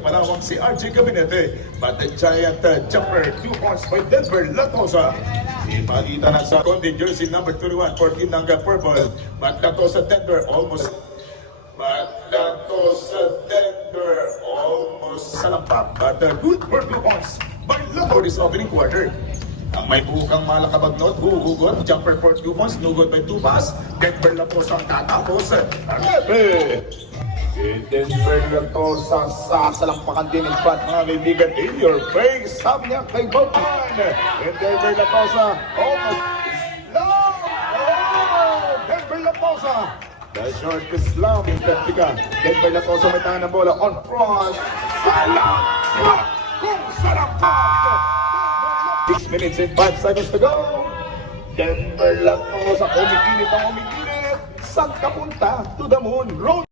Manawang si RJ Cabinete, but the giant jumper 2 points by Denver Latosa. Ipakita na sa Conde jersey number 21, 14 ng purple. But Latosa Denver almost salampak. But good for 2 points by Lato this opening quarter. Ang may bukang malakabagnot, huhugot, jumper for 2 points, nugod by 2 pass. Denver Latosa ang tatapos. Denver Latosa sa salampakan din in front, mga kaibigan, in your face, sabi niya kay Bauman. And Denver Latosa, almost long! Oh! Denver Latosa, the short slam in Peptica. Denver Latosa may tangan ng bola on front. Salampak! Kung salampak! 6 minutes and 5 seconds to go. Denver Latosa, umikinit ang umikinit. Saan ka punta? To the moon. Road.